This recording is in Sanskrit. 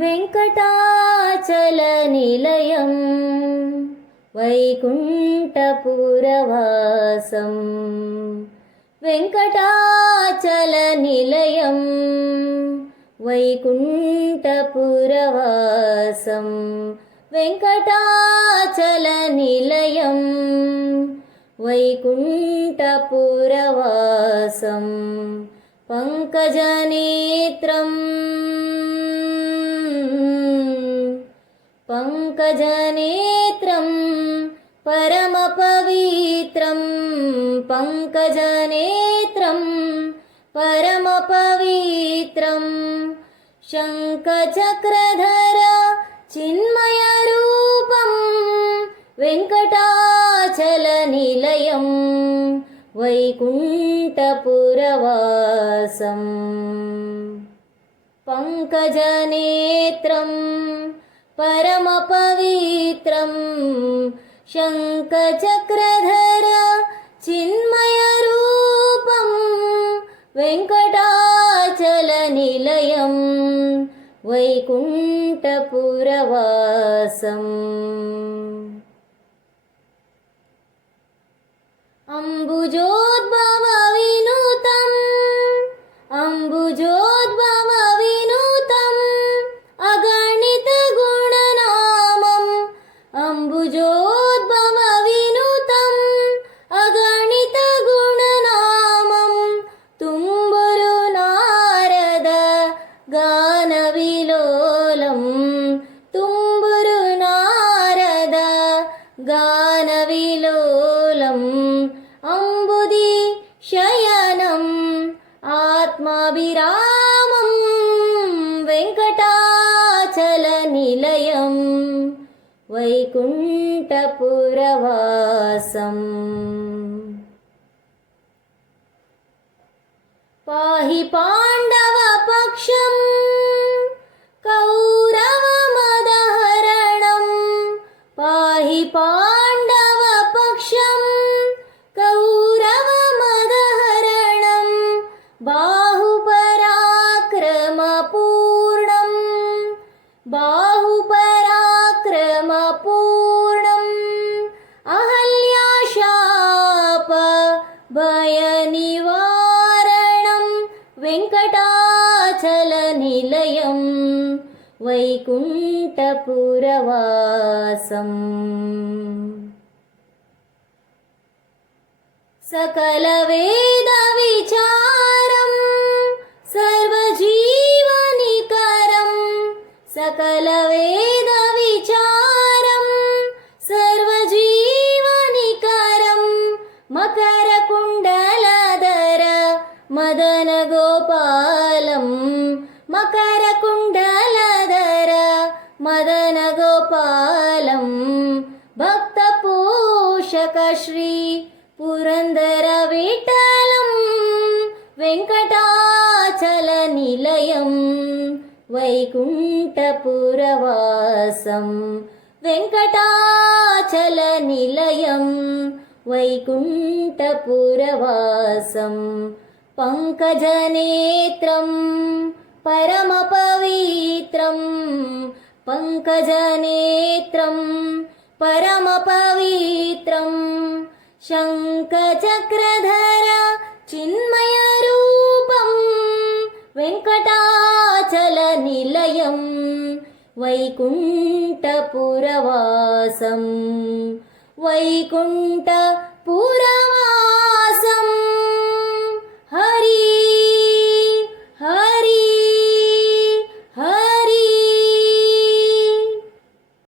वेङ्कटाचलनिलयं वैकुण्ठपुरवासं वेङ्कटाचलनिलयं वैकुण्ठपुरवासं वेङ्कटाचलनिलयं वैकुण्ठपुरवासं पङ्कजनेत्रं परमपवित्रं पङ्कजनेत्रं परमपवित्रं शङ्खचक्रधर चिन्मयरूपं वेङ्कटाचलनिलयं वैकुण्ठपुरवासं पङ्कजनेत्रं परमपवित्रं शङ्खचक्रधर चिन्मयरूपं वेङ्कटाचलनिलयं वैकुण्ठपुरवासम् अम्बुजोद्भवविनुतम् अम्बुजोद्भवविनुतम् अगणितगुणनामम् अम्बुजोद्भवविनुतम् अगणितगुणनामम् तुम्बुरु नारद गानविलोलम् तुम्बुरु नारद गानविलोलम् अम्बुदि शयनम् आत्माभिरामं वेङ्कटाचलनिलयं वैकुण्ठपुरवासम् पाहि पाण्डवपक्षं कौरवमदहरणं पाहि पाण्डवपक्षं कौरवमदहरणं बाहुपराक्रमपूर्णम् अहल्याशाप भयनिवारणं वेङ्कटाचलनिलयं वैकुण्ठपुरवासम् सकलवेदविचारं सर्वजीवनिकरं सकलवेदविचारं सर्वजीवनिकरं मकरकुण्डलधर मदनगोपालं मकरकुण्डलधर मदनगोपालं भक्तपोषक श्री पुरन्दरविठलं वेङ्कटाचलनिलयं वैकुण्ठपुरवासं वेङ्कटाचलनिलयं वैकुण्ठपुरवासं पङ्कजनेत्रं परमपवित्रं पङ्कजनेत्रं परमपवित्रं शङ्खचक्रधर चिन्मयरूपं वेङ्कटाचलनिलयं वैकुण्ठपुरवासं वैकुण्ठपुरवासम्।